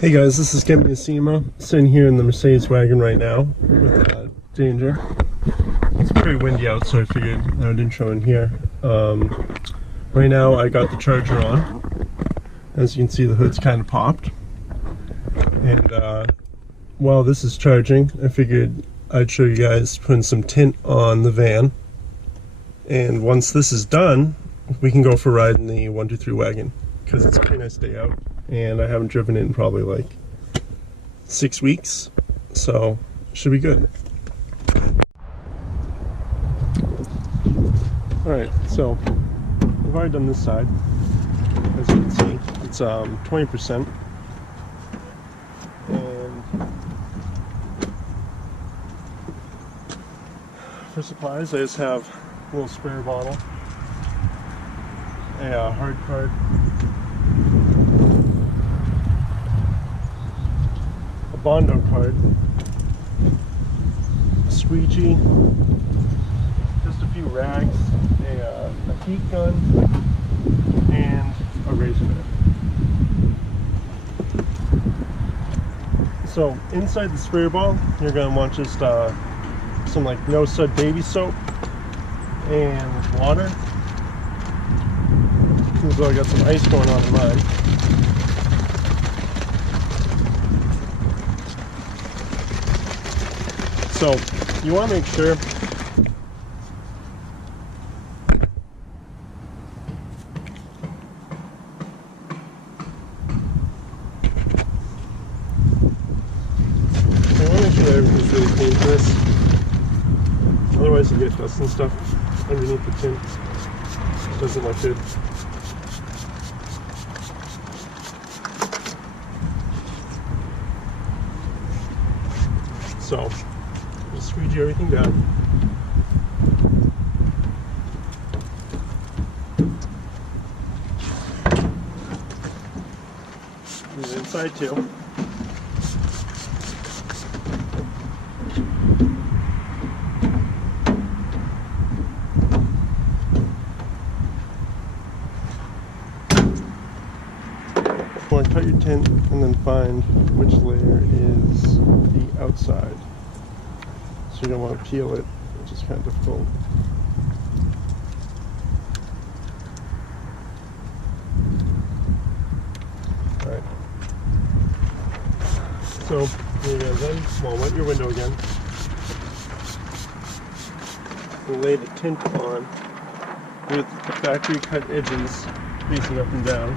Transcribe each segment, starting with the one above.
Hey guys, this is GETMETOSEMA, sitting here in the Mercedes wagon right now with Danger. It's pretty windy out, so I figured I would intro in here. Right now I got the charger on. As you can see, the hood's kind of popped. And while this is charging, I figured I'd show you guys putting some tint on the van. And once this is done, we can go for a ride in the 123 wagon, because it's a pretty nice day out. And I haven't driven it in probably like 6 weeks, so should be good. Alright, so I've already done this side. As you can see, it's 20%. And for supplies, I just have a little spare bottle, a hard card, Bondo card, a squeegee, just a few rags, a heat gun, and a razor bit. So inside the spray ball, you're going to want just some like no sud baby soap and water. Seems though I got some ice going on in mine. So you want to make sure everything's really clean for this. Otherwise you get dust and stuff underneath the tint. It doesn't look good. So just squeegee everything down. And the inside too. You want to cut your tint and then find which layer is the outside. So you don't want to peel it, which is kind of difficult. Alright. So you're going to then, wet your window again. And lay the tint on with the factory cut edges facing up and down.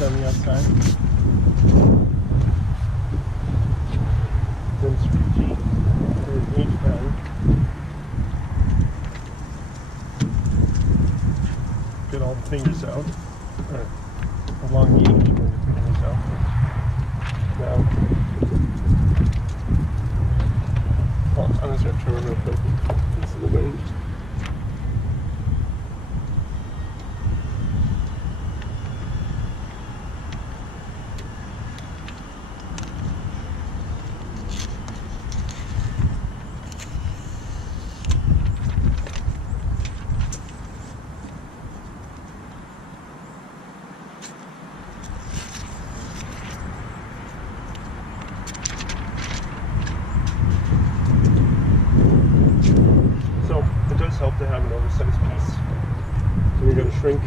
On the outside. Then squeegee for the H pattern. Get all the fingers out. Or along the edge, bring the fingers out. Now, well, I'm just going to turn real quick. This is the wind. going to shrink.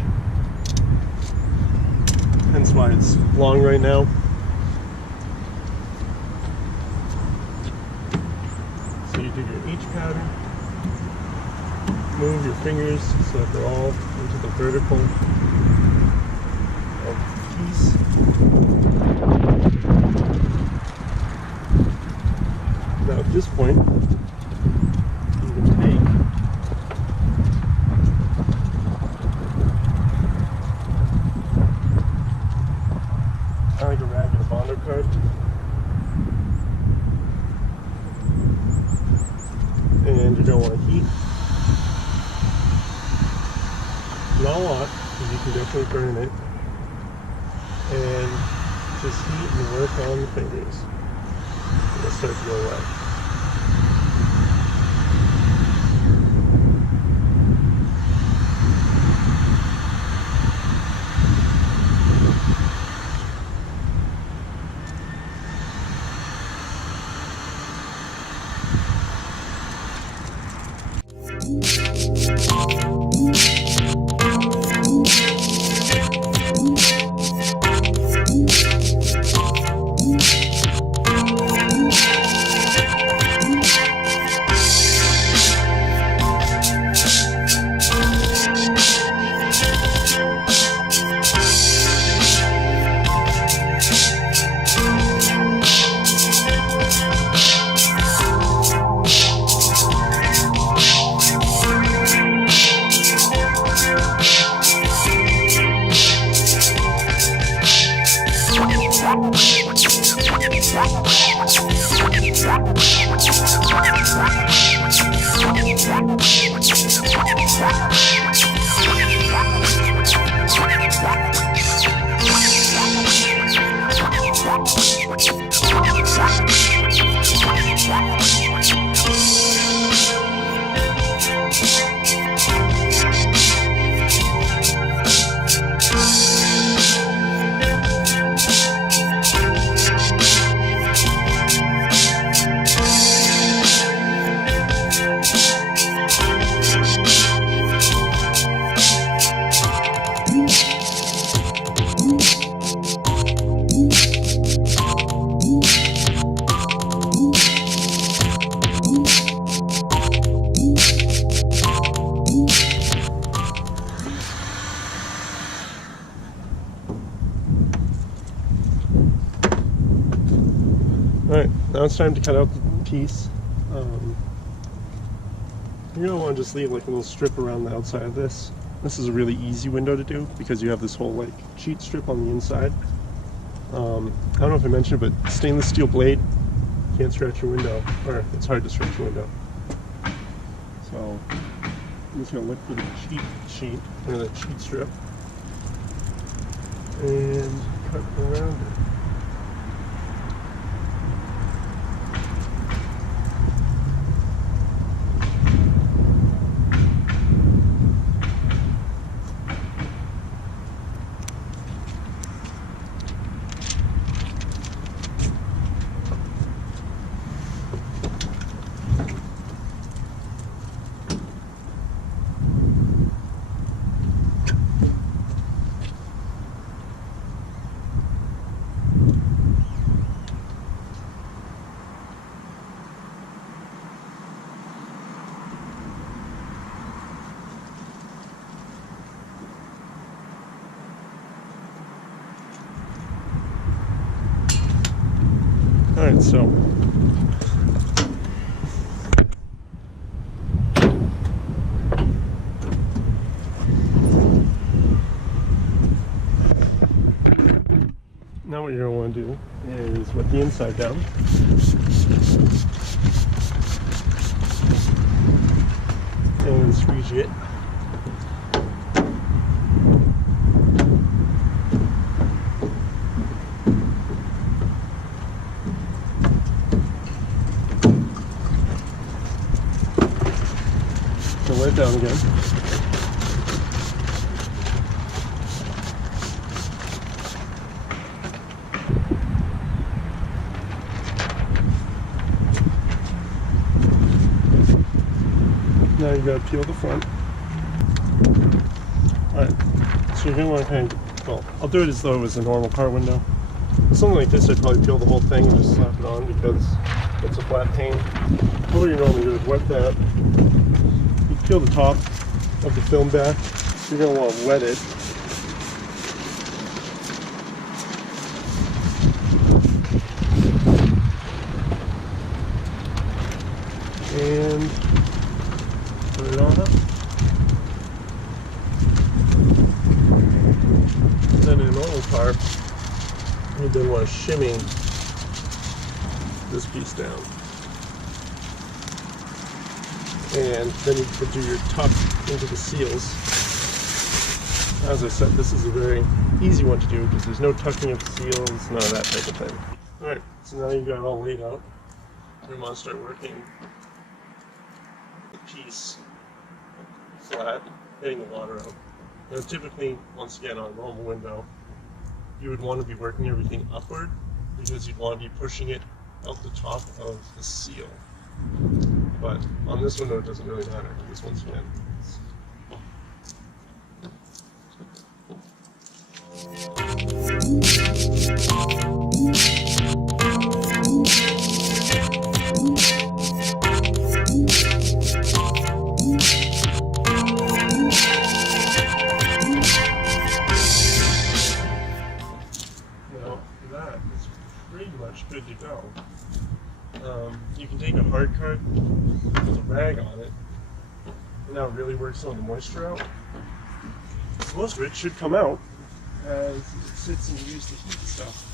Hence why it's long right now. So you do your H pattern. Move your fingers so that they're all into the vertical of the piece. Now at this point, you can take like a rag and a Bondo card, and you're going to want to heat. Not a lot, because you can definitely burn it, and just heat and work on the fingers. It'll start to go away. Alright, now it's time to cut out the piece. You're going to want to just leave like a little strip around the outside of this. This is a really easy window to do because you have this whole like sheet strip on the inside. I don't know if I mentioned it, but stainless steel blade can't scratch your window, or it's hard to scratch your window. So I'm just going to look for the sheet, or that sheet strip, and cut around it. Alright, so now what you're going to want to do is wet the inside down. And squeeze it. Lay it down again. Now you gotta peel the front. Alright, so you're going to want to kind of, well, I'll do it as though it was a normal car window. With something like this, I'd probably peel the whole thing and just slap it on because it's a flat pane. What you normally do is wet that. You peel the top of the film back. You're going to want to wet it. And put it on up. Then in a normal car, you then want to shimmy this piece down. And then you can do your tuck into the seals. As I said, this is a very easy one to do because there's no tucking of the seals, none of that type of thing. Alright, so now you've got it all laid out. We want to start working the piece flat, getting the water out. Now typically, once again, on a normal window, you would want to be working everything upward because you'd want to be pushing it out the top of the seal. But on this window, it doesn't really matter because once again, pretty much good to go. You can take a hard card with a rag on it, and now it really works some of the moisture out. Most of it should come out as it sits and you use the heat stuff.